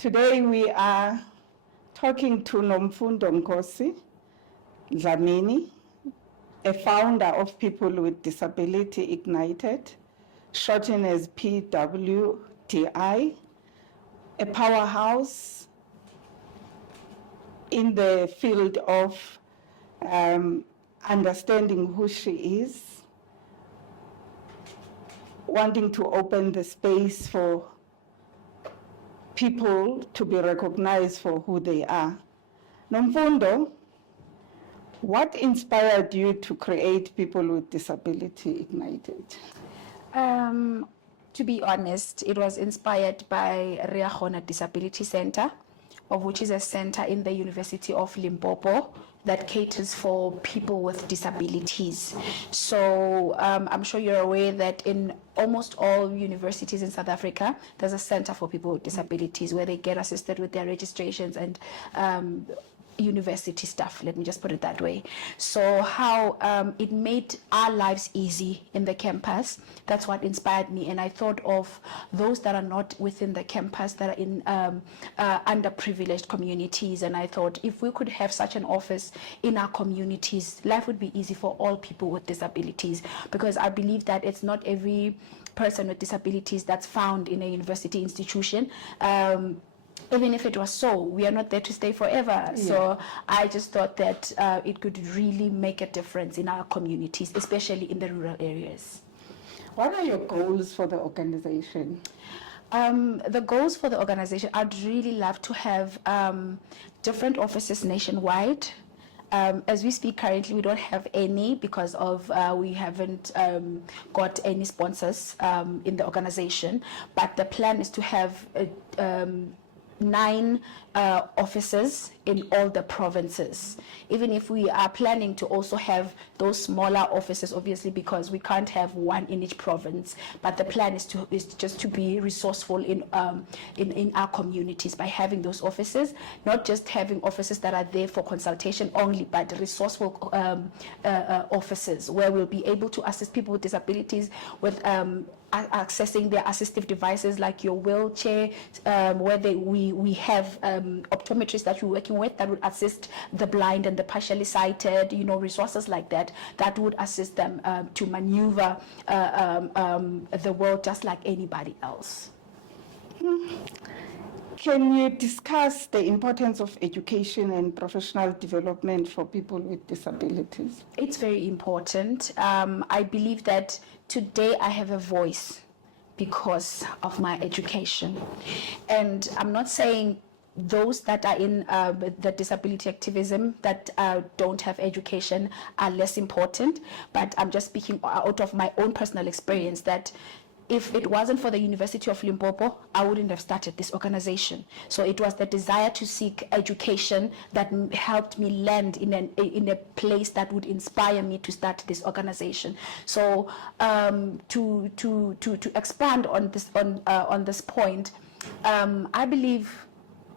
Today we are talking to Nomfundo Nkosi, Dlamini, a founder of People with Disability Ignited, shortened as PWDI, a powerhouse in the field of understanding who she is, wanting to open the space for people to be recognized for who they are. Nomfundo, what inspired you to create People with Disability Ignited? To be honest, it was inspired by Riahona Disability Center, of which is a center in the University of Limpopo that caters for people with disabilities. So I'm sure you're aware that in almost all universities in South Africa, there's a center for people with disabilities where they get assisted with their registrations and university stuff, let me just put it that way. So how it made our lives easy in the campus, that's what inspired me. And I thought of those that are not within the campus, that are in underprivileged communities. And I thought if we could have such an office in our communities, life would be easy for all people with disabilities, because I believe that it's not every person with disabilities that's found in a university institution. Even if it was so, we are not there to stay forever. Yeah. So I just thought that it could really make a difference in our communities, especially in the rural areas. What are your goals for the organization? The goals for the organization, I'd really love to have different offices nationwide. As we speak currently, we don't have any because of we haven't got any sponsors in the organization. But the plan is to have 9 offices in all the provinces. Even if we are planning to also have those smaller offices, obviously, because we can't have one in each province. But the plan is just to be resourceful in our communities by having those offices, not just having offices that are there for consultation only, but resourceful offices where we'll be able to assist people with disabilities with accessing their assistive devices like your wheelchair, where we have optometrists that we're working with that would assist the blind and the partially sighted, resources like that would assist them to maneuver the world just like anybody else. Can you discuss the importance of education and professional development for people with disabilities? It's very important. I believe that today I have a voice because of my education. And I'm not saying those that are in the disability activism that don't have education are less important, but I'm just speaking out of my own personal experience that if it wasn't for the University of Limpopo, I wouldn't have started this organization. So it was the desire to seek education that helped me land in a place that would inspire me to start this organization. So to expand on this point, I believe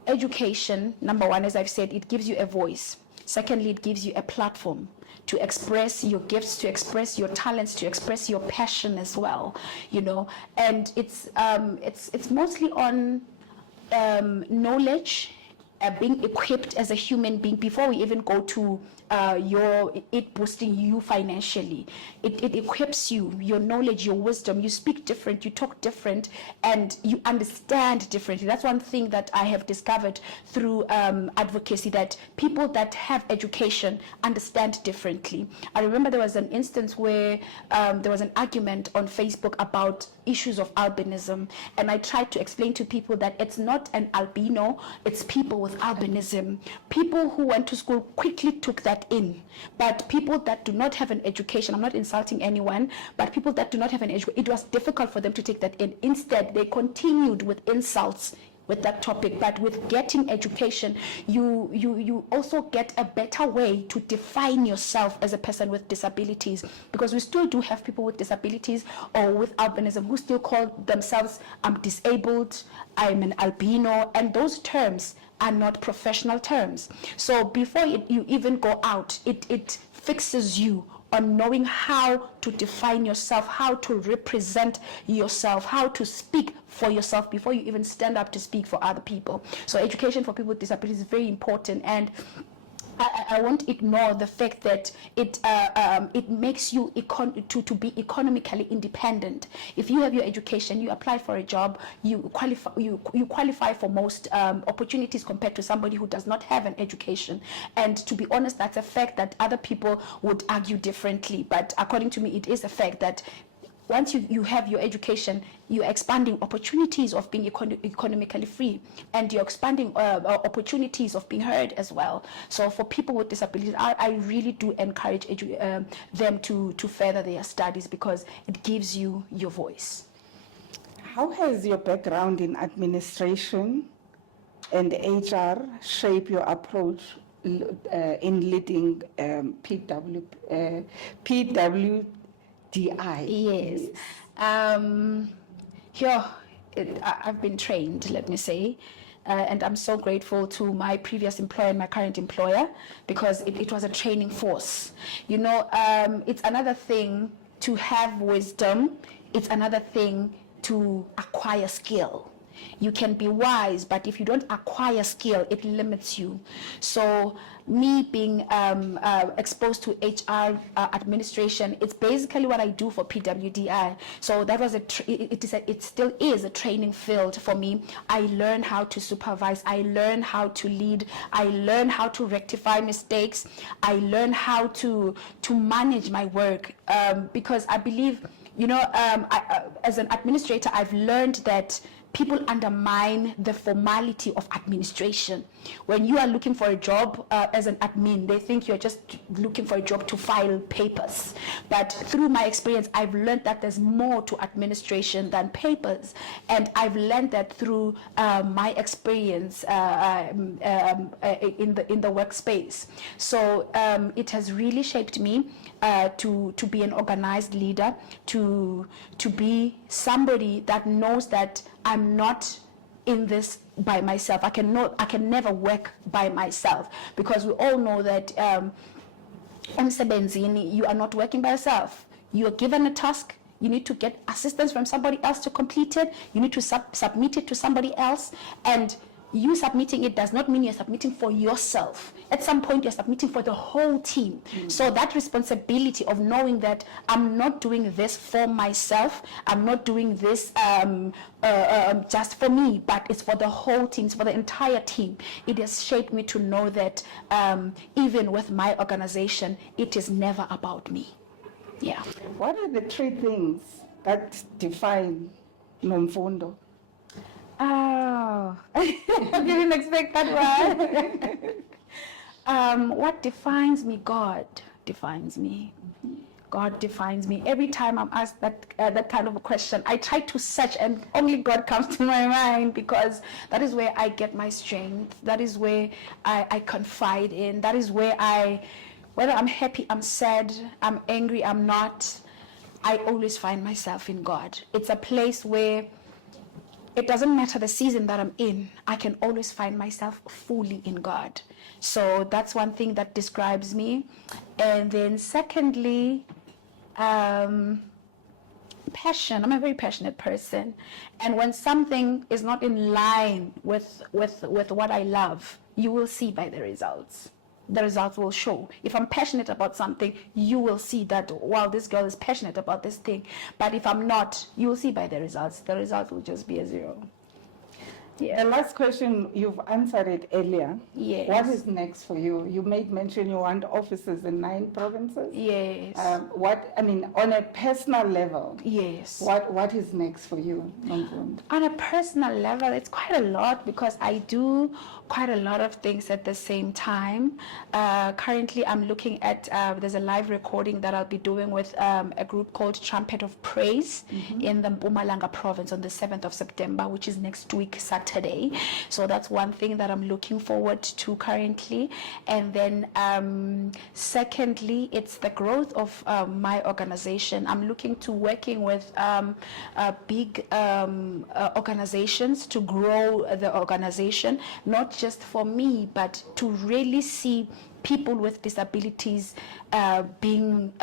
education, number one, as I've said, it gives you a voice. Secondly, it gives you a platform to express your gifts, to express your talents, to express your passion as well, and it's mostly on knowledge, being equipped as a human being before we even go to it boosting you financially. It equips you, your knowledge, your wisdom. You speak different, you talk different, and you understand differently. That's one thing that I have discovered through advocacy, that people that have education understand differently. I remember there was an instance where there was an argument on Facebook about issues of albinism, and I tried to explain to people that it's not an albino, it's people with albinism. People who went to school quickly took that in, but people that do not have an education, I'm not insulting anyone, but people that do not have an education, it was difficult for them to take that in. Instead, they continued with insults with that topic. But with getting education, you also get a better way to define yourself as a person with disabilities, because we still do have people with disabilities or with albinism who still call themselves I'm disabled, I'm an albino, and those terms are not professional terms. So before you even go out, it fixes you on knowing how to define yourself, how to represent yourself, how to speak for yourself before you even stand up to speak for other people. So education for people with disabilities is very important, and I won't ignore the fact that it makes you to be economically independent. If you have your education, you apply for a job, you qualify for most opportunities compared to somebody who does not have an education. And to be honest, that's a fact that other people would argue differently. But according to me, it is a fact that once you have your education, you're expanding opportunities of being economically free, and you're expanding opportunities of being heard as well. So for people with disabilities, I really do encourage them to further their studies, because it gives you your voice. How has your background in administration and HR shaped your approach in leading PWDI? Yes. I've been trained, let me say, and I'm so grateful to my previous employer and my current employer, because it was a training force. You know, it's another thing to have wisdom. It's another thing to acquire skill. You can be wise, but if you don't acquire skill, it limits you. So me being exposed to HR administration, it's basically what I do for PWDI. So that was it still is a training field for me. I learned how to supervise. I learned how to lead. I learned how to rectify mistakes. I learned how to manage my work, because I believe, you know, as an administrator, I've learned that people undermine the formality of administration. When you are looking for a job as an admin, they think you're just looking for a job to file papers. But through my experience, I've learned that there's more to administration than papers. And I've learned that through my experience in the workspace. So it has really shaped me to be an organized leader, to be somebody that knows that I'm not in this by myself. I can never work by myself, because we all know that you are not working by yourself. You are given a task. You need to get assistance from somebody else to complete it. You need to submit it to somebody else, and you submitting it does not mean you're submitting for yourself. At some point, you're submitting for the whole team. Mm-hmm. So that responsibility of knowing that I'm not doing this for myself, I'm not doing this just for me, but it's for the whole team, it's for the entire team. It has shaped me to know that even with my organization, it is never about me. Yeah. What are the three things that define Nomfundo? Oh, I didn't expect that one. What defines me? God defines me. God defines me. Every time I'm asked that kind of a question, I try to search, and only God comes to my mind, because that is where I get my strength. That is where I confide in. That is where whether I'm happy, I'm sad, I'm angry, I'm not, I always find myself in God. It's a place where it doesn't matter the season that I'm in, I can always find myself fully in God. So that's one thing that describes me. And then secondly, passion. I'm a very passionate person. And when something is not in line with what I love, you will see by the results. The results will show. If I'm passionate about something, you will see that, wow, this girl is passionate about this thing. But if I'm not, you will see by the results. The results will just be a zero. Yeah. The last question, you've answered it earlier. Yes. What is next for you? You made mention you want offices in 9 provinces. Yes. On a personal level. Yes. What is next for you, Nomfundo? On a personal level, it's quite a lot, because I do quite a lot of things at the same time. Currently, I'm looking at, there's a live recording that I'll be doing with a group called Trumpet of Praise in the Mpumalanga province on the 7th of September, which is next week, Saturday. So that's one thing that I'm looking forward to currently. And then secondly, it's the growth of my organization. I'm looking to working with big organizations to grow the organization, not just for me, but to really see people with disabilities being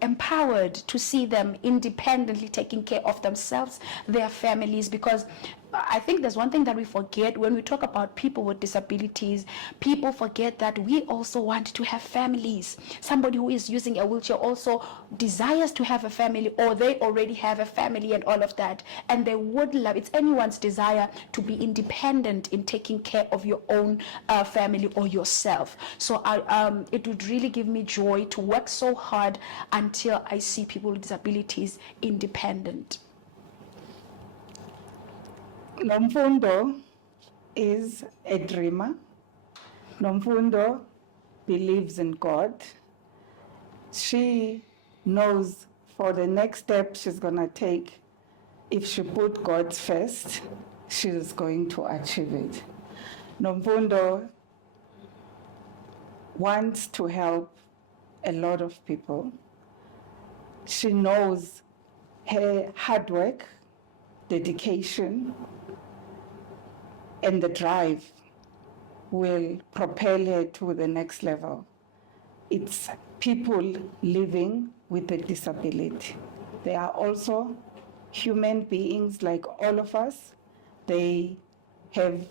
empowered, to see them independently taking care of themselves, their families, because I think there's one thing that we forget when we talk about people with disabilities. People forget that we also want to have families. Somebody who is using a wheelchair also desires to have a family, or they already have a family and all of that, and they would love, it's anyone's desire to be independent in taking care of your own family or yourself. So it would really give me joy to work so hard until I see people with disabilities independent. Nomfundo is a dreamer. Nomfundo believes in God. She knows for the next step she's going to take, if she put God first, she's going to achieve it. Nomfundo wants to help a lot of people. She knows her hard work, dedication, and the drive will propel her to the next level. It's people living with a disability. They are also human beings like all of us. They have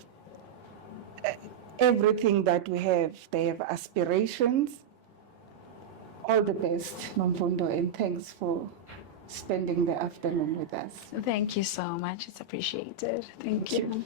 everything that we have. They have aspirations. All the best, Nomfundo, and thanks for spending the afternoon with us. Thank you so much. It's appreciated. Thank you.